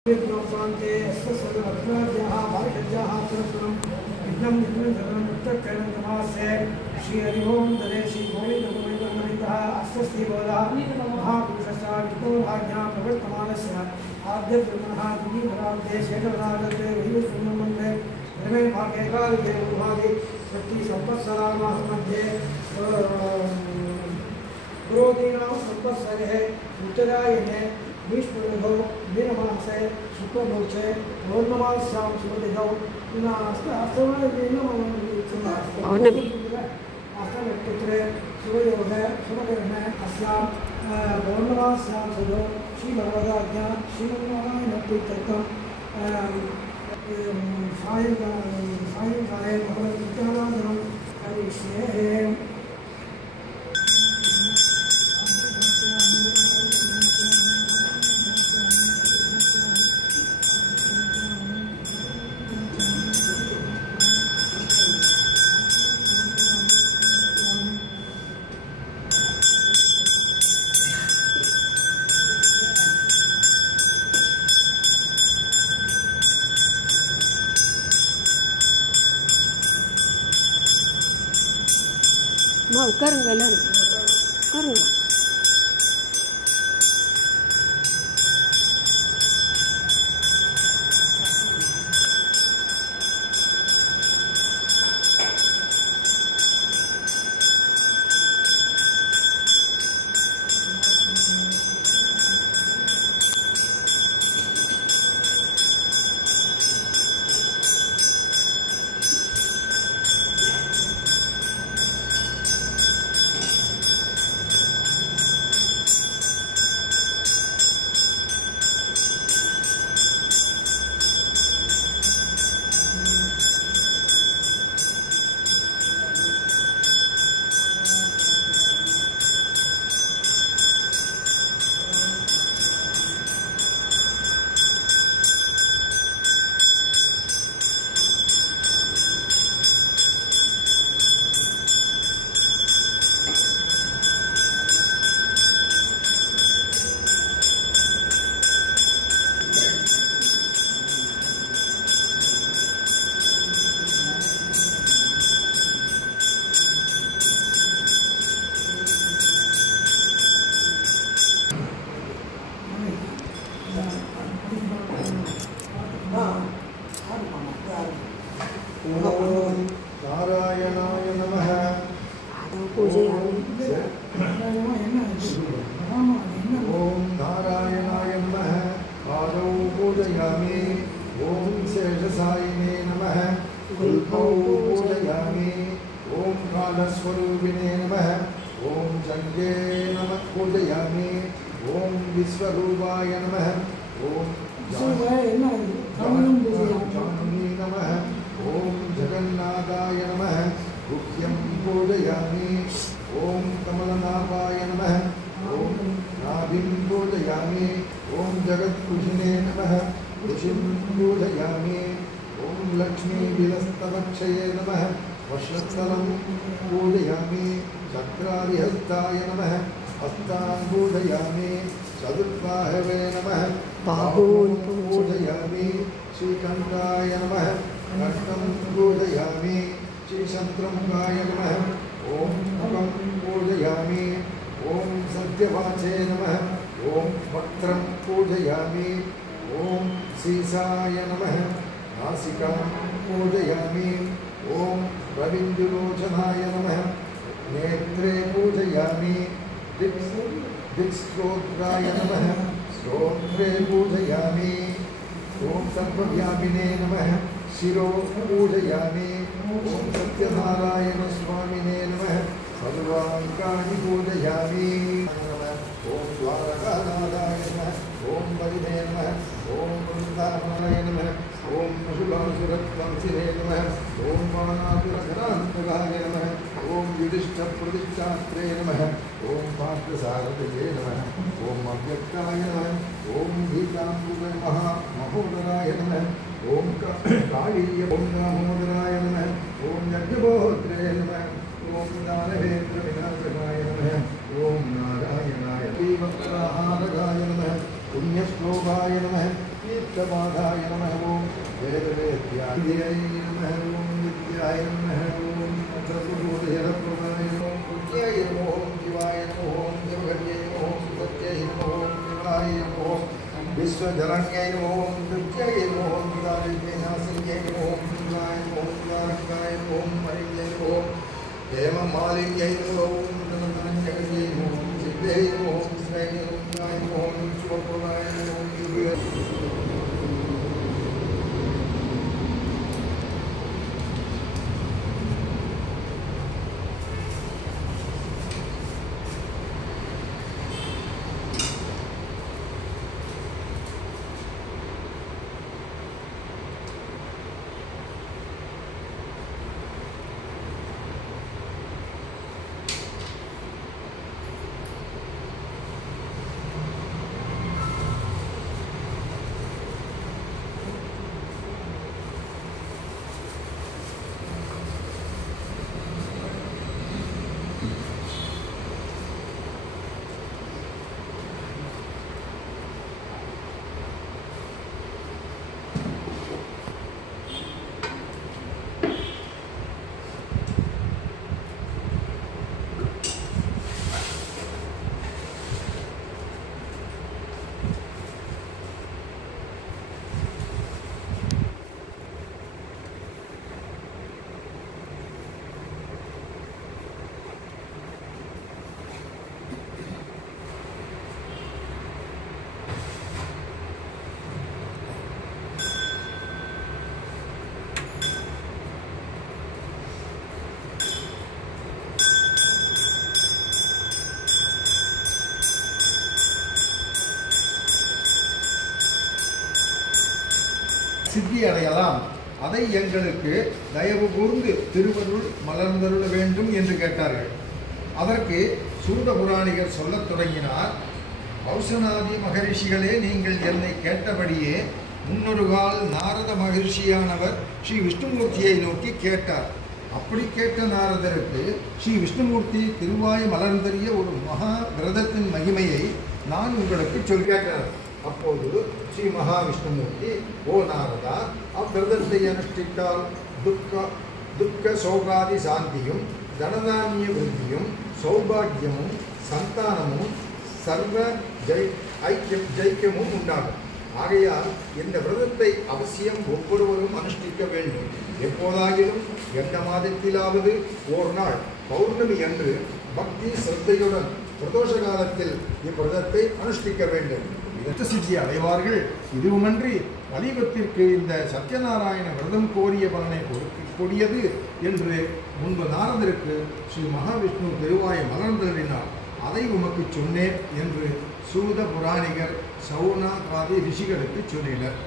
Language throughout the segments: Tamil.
प्रान्ते सर्वभद्राद्याः भारतज्याः पुरस्सरं विघ्नं विघ्नं उत्तरकरणमासे श्री हरि ओं तदे श्री गोविन्दगोविन्दमनितः अस्तस्ति बोधः महापुरुषस्य विष्णुभाज्ञा प्रवर्तमानस्य आद्यब्रह्मणः दिव्यपराब्धे शेषवरागते वैवस्वन्मन्त्रे रमे भागे कालिके उन्मादि शक्ति संवत्सराणां मध्ये पुरोधीनां संवत्सरे उत्तरायणे भीष्मो वीरमासे शुक्लमोक्षे पौर्णमास्यां शुभदिनौ अष्टनक्षत्रे शुभयोगे शुभकर्मे अस्यां पौर्णमास्यां शुभो श्रीभगवदाज्ञा श्रीमन्नारायणप्रीत्यर्थं सायंकाले भगवद्विद्यानादनं करिष्ये। mau உட்காருங்க எல்லாரும் உட்காருங்க. ओम नारायणाय नमः। ओम नारायणाय नमः। पादौ पूजयामि। ओम शेषसायिने नमः। कुल्पौ पूजयामि। ओम कालस्वरूपिणे नमः। ओम जङ्गे नमः पूजयामि। ओम विश्वरूपाय नमः। ओम जानवी नमः। ओम जगन्नाथाय नमः। गुह्यं पूजयामि। ओम कमलनाभाय नमः। ओम नाभिं पूजयामि। ओम जगत्कुशिने नमः। कुशिं पूजयामि। ओम लक्ष्मीविलस्तवक्षये नमः। वक्षस्थलं पूजयामि। चक्रादिहस्ताय नमः। हस्तान् पूजयामि। चतुर्बाहवे नमः। बाहून् पूजयामि। श्रीकण्ठाय नमः। कण्ठं पूजयामि। श्रीशत्रुङ्गाय नमः। ओम मुखं पूजयामि। ओम सत्यवाचे नमः। ओम वक्त्रं पूजयामि। ओम सीसाय नमः। नासिकां पूजयामि। ओम रविन्दुलोचनाय नमः। नेत्रे पूजयामि। दिक्श्रोत्राय नमः। श्रोत्रे पूजयामि। ओम सर्वव्यापिने नमः। शिरो पूजयामि। ओम सत्यनारायण स्वामिने नमः। सर्वाङ्गानि पूजयामि। ओम द्वारकानाथाय नमः। ओम बलिने नमः। ओम वृन्दावनाय नमः। ओम पशुलासुरत्वंसिने नमः। ओम वानासुरघरान्तकाय नमः। ओम युधिष्ठप्रतिष्ठात्रे नमः। ओम पार्थसारथये नमः। ओम अव्यक्ताय नमः। ओम गीतामृतमहामहोदराय नमः। ओम कालीय ओम दामोदराय नमः। ओम यज्ञबोध्रे नमः। ओम दानवेन्द्रविनाशकाय नमः। ओम नारायणाय देवप्रहारकाय नमः। पुण्यश्लोकाय नमः। तीर्थमाधाय नमः ओम वेदवेद्याय नमः ओम विद्याय नमः ओम सर्वभूतजनप्रभवे ओम पुण्याय नमः ओम शिवाय नमः ओम देवघर्ये नमः ओम सत्यै नमः ओम शिवाय नमः ओम विश्वधरण्यै नमः ओम दुर्जय नमः ओम दारिद्र्यनाशिन्यै नमः ओम शिवाय नमः ओम द्वारकाय नमः ओम हरियै नमः ओम हेममालिन्यै नमः ओम धनञ्जये नमः ओम सिद्धये नमः ओम श्रेये नमः ओम शिवप्रभाय नमः ओम சித்தி அடையலாம். அதை எங்களுக்கு தயவு கூர்ந்து திருவருள் மலர்ந்தருள வேண்டும் என்று கேட்டார்கள். அதற்கு சூத புராணிகர் சொல்லத் தொடங்கினார். கௌசனாதி மகரிஷிகளே, நீங்கள் என்னை கேட்டபடியே முன்னொரு கால் நாரத மகரிஷியானவர் ஸ்ரீ விஷ்ணுமூர்த்தியை நோக்கி கேட்டார். அப்படி கேட்ட நாரதருக்கு ஸ்ரீ விஷ்ணுமூர்த்தி திருவாய் மலர்ந்தறிய ஒரு மகா விரதத்தின் மகிமையை நான் உங்களுக்கு கேட்டார். அப்போது ஸ்ரீ மகாவிஷ்ணுமூர்த்தி, ஓ நாரதா, அவ்விரதத்தை அனுஷ்டித்தால் துக்க சோகாதி சாந்தியும் தனதானிய விருத்தியும் சௌபாகியமும் சந்தானமும் சர்வ ஜெய்க்கியமும் உண்டாகும். ஆகையால் இந்த விரதத்தை அவசியம் ஒவ்வொருவரும் அனுஷ்டிக்க வேண்டும். எப்போதாகிலும் எந்த மாதத்திலாவது ஓர் நாள் பௌர்ணமி அன்று பக்தி சிரத்தையுடன் பிரதோஷ காலத்தில் இவ்விரதத்தை அனுஷ்டிக்க வேண்டும். சித்தி அடைவார்கள். இதுவுமன்றி கலியுகத்திற்கு இந்த சத்யநாராயண விரதம் கோரிய பலனை கொடியது என்று முன்பு நாரதருக்கு ஸ்ரீ மகாவிஷ்ணு திருவாயை மலர்ந்தறினார். அதை உமக்கு சொன்னேன் என்று சூத புராணிகர் சௌனகாதி ரிஷிகளுக்கு சொல்லினர்.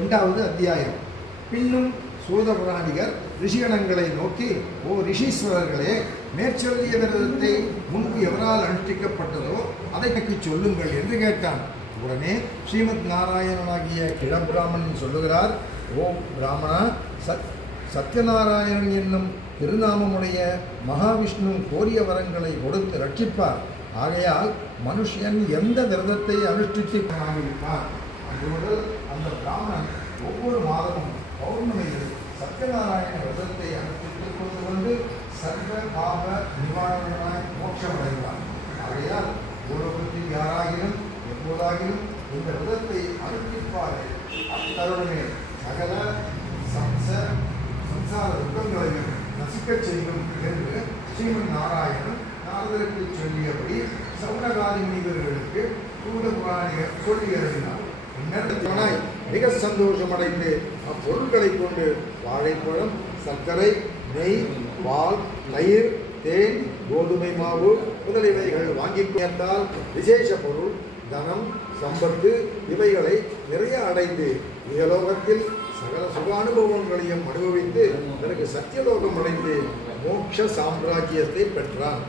இரண்டாவது அத்தியாயம். பின்னும் சூதபுராணிகர் ரிஷிகணங்களை நோக்கி, ஓ ரிஷீஸ்வரர்களே, மேற்சொல்லிய விரதத்தை முன்பு எவரால் அனுஷ்டிக்கப்பட்டதோ அதை எனக்கு சொல்லுங்கள் என்று கேட்டான். உடனே ஸ்ரீமத் நாராயணனாகிய கிழபிராமணன் சொல்லுகிறார், ஓம் பிராமணா, சத்யநாராயணன் என்னும் திருநாமமுடைய மகாவிஷ்ணு கோரிய வரங்களை கொடுத்து ரட்சிப்பார். ஆகையால் மனுஷன் எந்த விரதத்தை அனுஷ்டித்து ஆரம்பிப்பார். அன்று முதல் அந்த பிராமணன் ஒவ்வொரு மாதமும் பௌர்ணமியில் சத்யநாராயண விரதத்தை அனுஷ்டித்துக் கொண்டு வந்து சர்வ பாவ நிவாரணமாய் மோட்சமடைந்தார். ஆகையால் பூர்வத்தில் யாராகிலும் எப்போதாகிலும் இந்த விரதத்தை அனுஷ்டிப்பார்கள். அத்தருடனே சகல சம்சார துக்கங்களையும் நசிக்கச் செய்யும் என்று ஸ்ரீமன் நாராயணன் நாரதருக்கு சொல்லியபடி சௌனகாதி முனிவர்களுக்கு சூத புராணிகர் சொல்லி அருளினார். பின்னர் மிக சந்தோஷமடைந்து அப்பொருட்களை கொண்டு வாழைப்பழம், சர்க்கரை, நெய், பால், தயிர், தேன், கோதுமை மாவு முதலியவைகள் வாங்கி சேர்த்தால் விசேஷ பொருள், தனம், சம்பத்து இவைகளை நிறைய அடைந்து இகலோகத்தில் சகல சுகானுபவங்களையும் அனுபவித்து பிறகு சத்தியலோகம் அடைந்து மோட்ச சாம்ராஜ்யத்தை பெற்றான்.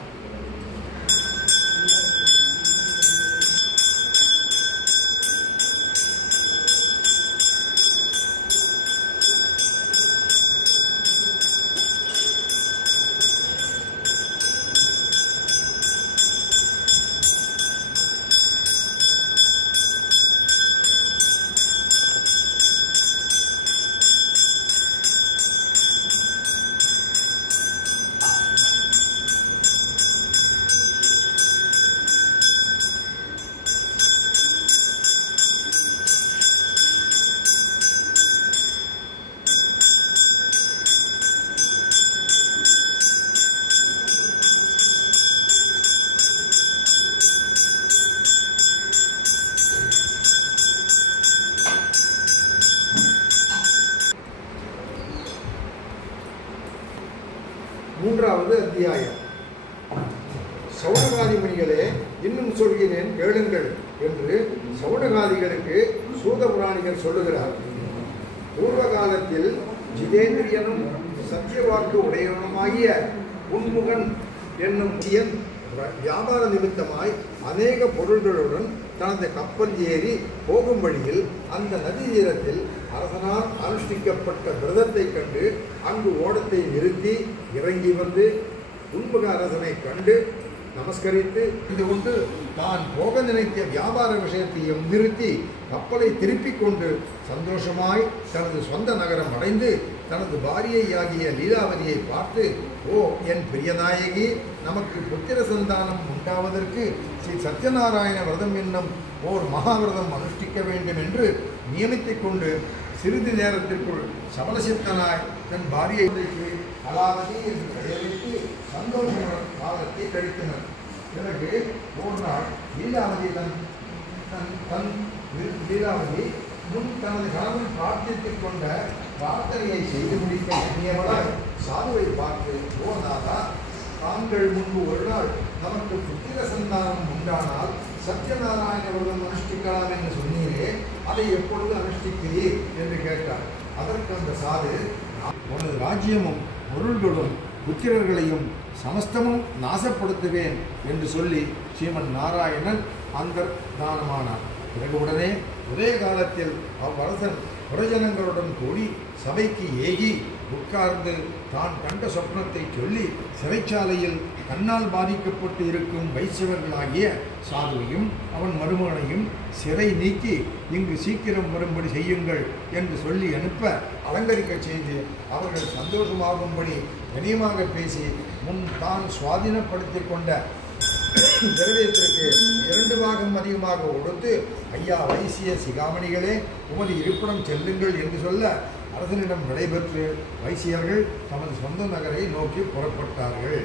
4வது அத்தியாயம். சௌனகாதி முனிகளே, இன்னும் சொல்கிறேன் கேளுங்கள் என்று சௌனகாதிகளுக்கு சூதபுராணிகள் சொல்லுகிறார். பூர்வ காலத்தில் ஜிதேந்திரியனும் சத்தியவாக்கு உடையவனுமாகிய உன்முகன் என்னும் சியன் வியாபார நிமித்தமாய் அநேக பொருள்களுடன் தனது கப்பல் ஏறி போகும் வழியில் அந்த நதி தீரத்தில் அரசனால் அனுஷ்டிக்கப்பட்ட விரதத்தை கண்டு அங்கு ஓடத்தை நிறுத்தி இறங்கி வந்து உன்முக அரசனை கண்டு நமஸ்கரித்து இது கொண்டு தான் போக நினைத்த வியாபார விஷயத்தையும் நிறுத்தி கப்பலை திருப்பிக் கொண்டு சந்தோஷமாய் தனது சொந்த நகரம் அடைந்து தனது பாரியையாகிய லீலாவதியை பார்த்து, ஓ என் பிரியநாயகி, நமக்கு புத்திர சந்தானம் உண்டாவதற்கு ஸ்ரீ சத்யநாராயண விரதம் என்னும் ஓர் மகாவிரதம் அனுஷ்டிக்க வேண்டும் என்று நியமித்துக் கொண்டு சிறிது நேரத்திற்குள் சபலசித்தனாய் தன் பாரியைக்கு கலாவதி என்று பெயரிட்டு சந்தோஷமுடன் காலத்தை கழித்தனர். பிறகு ஒரு நாள் லீலாவதி லீலாவதி முன் தனது கணவன் பிரார்த்தித்துக் கொண்ட பிரார்த்தனையை செய்து முடிக்க எண்ணியவளாய் சாதுவை பார்த்து, ஓ நாதா, தாங்கள் முன்பு ஒரு நாள் நமக்கு புத்திர சந்தானம் உண்டானால் சத்யநாராயண விரதம் அனுஷ்டிக்கலாம் என்று சொன்னீரே, அதை எப்பொழுது அனுஷ்டிக்கிறீர் என்று கேட்டார். அதற்கு அந்த சாது, உனது ராஜ்யமும் பொருள்களும் புத்திரர்களையும் சமஸ்தமும் நாசப்படுத்துவேன் என்று சொல்லி ஸ்ரீமன் நாராயணன் அந்தர்தானமானார். பிறகு உடனே ஒரே காலத்தில் அவ்வரசன் புரஜனங்களுடன் கூடி சபைக்கு ஏகி உட்கார்ந்து தான் கண்ட சொப்னத்தை சொல்லி சிறைச்சாலையில் கண்ணால் பாதிக்கப்பட்டு இருக்கும் வைசியவர்களாகிய சாதுவையும் அவன் மருமகனையும் சிறை நீக்கி இங்கு சீக்கிரம் வரும்படி செய்யுங்கள் என்று சொல்லி அனுப்ப அலங்கரிக்க செய்து அவர்கள் சந்தோஷமாகும்படி கனியமாக பேசி முன் தான் சுவாதீனப்படுத்தி கொண்ட திரவியத்திற்கு 2 பாகம் அதிகமாக கொடுத்து, ஐயா வைசிய சிகாமணிகளே, உமது இருப்பிடம் செல்லுங்கள் என்று சொல்ல அரசனிடம் விடைபெற்று வைசியர்கள் தமது சொந்த நகரை நோக்கி புறப்பட்டார்கள்.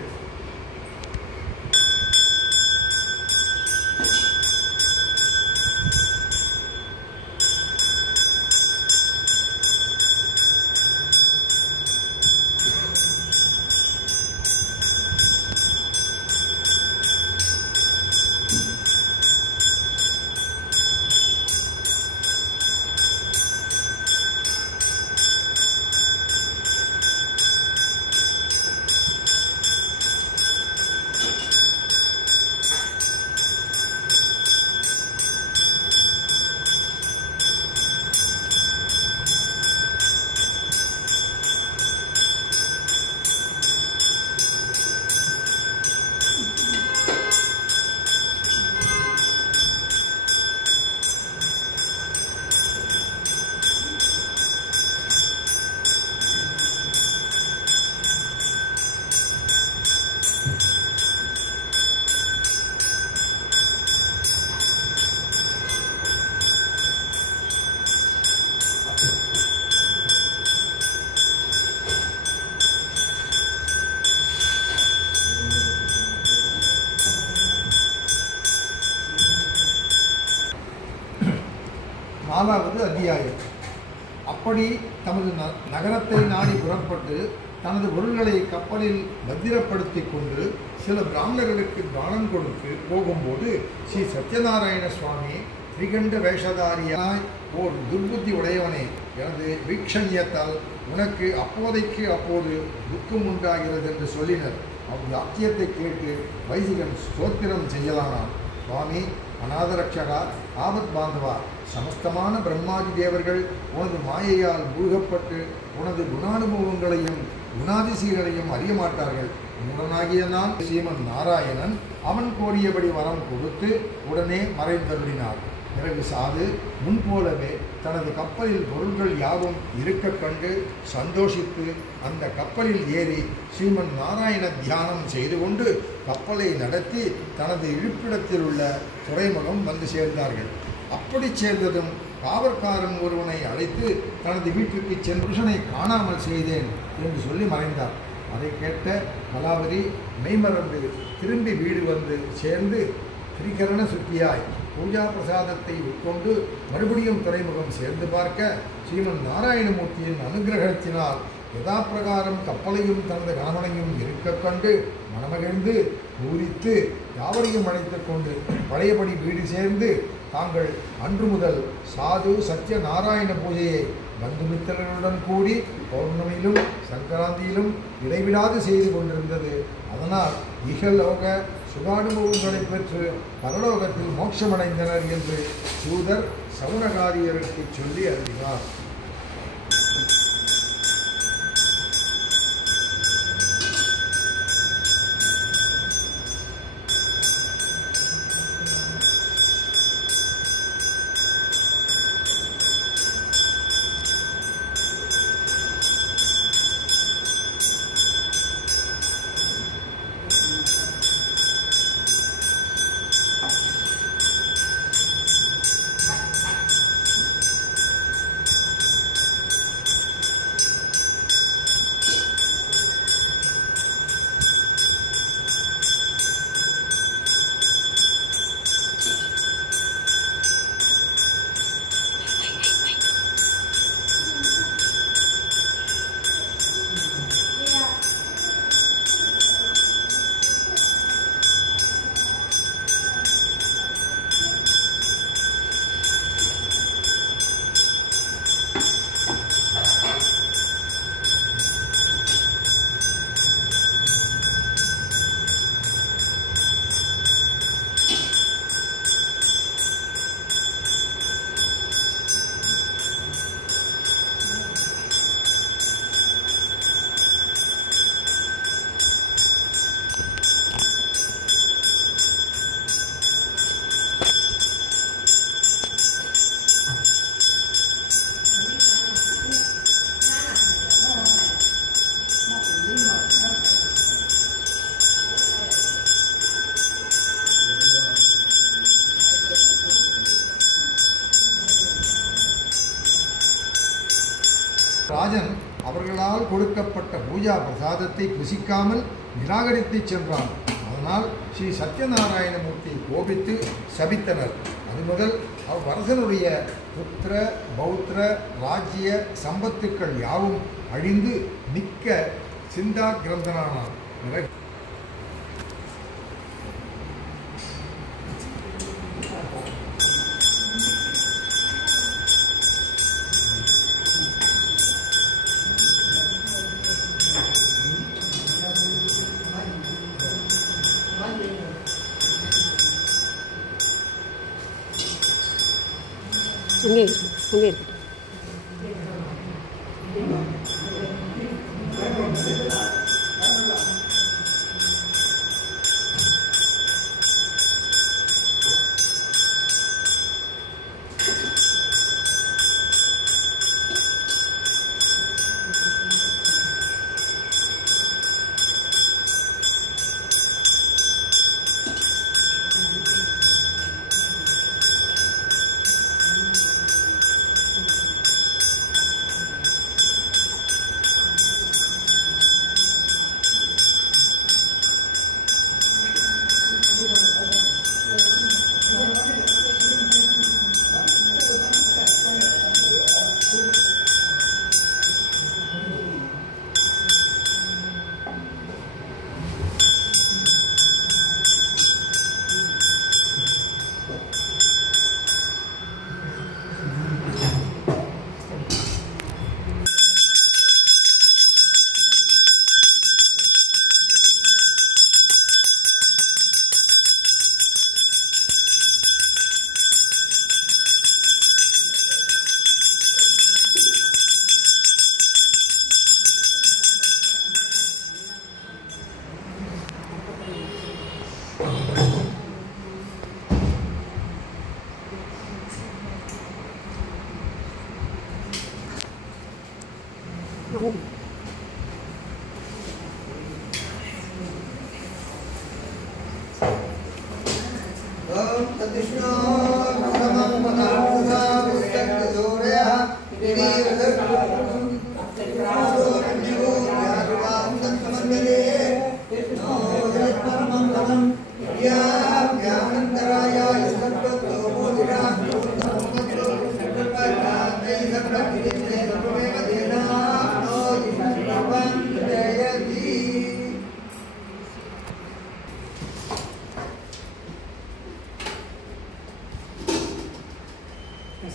நாலாவது அத்தியாயம். அப்படி தமது நகரத்தை நாடி புறப்பட்டு தனது பொருள்களை கப்பலில் பத்திரப்படுத்தி கொண்டு சில பிராமணர்களுக்கு தானம் கொடுத்து போகும்போது ஸ்ரீ சத்யநாராயண சுவாமி திரிகண்ட வேஷதாரியாய் ஓர் துர்புத்தி உடையவனே, எனது வீக்ஷண்யத்தால் உனக்கு அப்போதைக்கு அப்போது துக்கம் உண்டாகிறது என்று சொல்லினர். அவ்வாக்கியத்தை கேட்டு வைசிகன் ஸ்தோத்திரம் செய்யலானான். சுவாமி, அநாதரட்சகா, ஆபத் பாந்தவா, சமஸ்தமான பிரம்மாதி தேவர்கள் உனது மாயையால் மூழ்கப்பட்டு உனது குணானுபவங்களையும் குணாதிசயங்களையும் அறிய மாட்டார்கள். மூடனாகிய நான் ஸ்ரீமன் நாராயணன் அவன் கோரியபடி வரம் கொடுத்து உடனே மறைந்தருளினார். பிறகு சாது முன்போலவே தனது கப்பலில் பொருள்கள் யாவும் இருக்க கண்டு சந்தோஷித்து அந்த கப்பலில் ஏறி ஸ்ரீமன் நாராயண தியானம் செய்து கொண்டு கப்பலை நடத்தி தனது இருப்பிடத்தில் உள்ள துறைமுகம் வந்து சேர்ந்தார்கள். அப்படி சேர்ந்ததும் காவற்காரன் ஒருவனை அழைத்து தனது வீட்டிற்கு சென்று புருஷனை காணாமல் செய்தேன் என்று சொல்லி மறைந்தார். அதை கேட்ட கலாவதி மெய்மறந்து திரும்பி வீடு வந்து சேர்ந்து திரிகரண சுத்தியாய் பூஜா பிரசாதத்தை உட்கொண்டு மறுபடியும் துறைமுகம் சேர்ந்து பார்க்க ஸ்ரீமன் நாராயணமூர்த்தியின் அனுகிரகத்தினால் யதாப்பிரகாரம் கப்பலையும் தனது கணவனையும் இருக்க கண்டு மனமகிழ்ந்து பூரித்து யாவரையும் அழைத்துக் கொண்டு பழையபடி வீடு சேர்ந்து தாங்கள் அன்று முதல் சாது சத்திய நாராயண பூஜையை பந்துமித்திரனுடன் கூடி பௌர்ணமியிலும் சங்கராந்தியிலும் இடைவிடாது செய்து கொண்டிருந்தது. அதனால் இகலோக சுகானுபவங்களை பெற்று பரலோகத்தில் மோட்சமடைந்தனர் என்று சூதர் சவுனகாரியருக்கு சொல்லி அருளினார். ராஜன் அவர்களால் கொடுக்கப்பட்ட பூஜா பிரசாதத்தை புசிக்காமல் நிராகரித்து சென்றான். அதனால் ஸ்ரீ சத்யநாராயணமூர்த்தி கோபித்து சபித்தனர். அது முதல் அவ்வரசனுடைய புத்திர பௌத்திர ராஜ்ய சம்பத்துக்கள் யாவும் அழிந்து மிக்க சிந்தா கிரந்தனானான். அங்கே இருக்கு.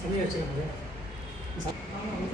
சமையல் வச்சுக்கிறது ஆமாம்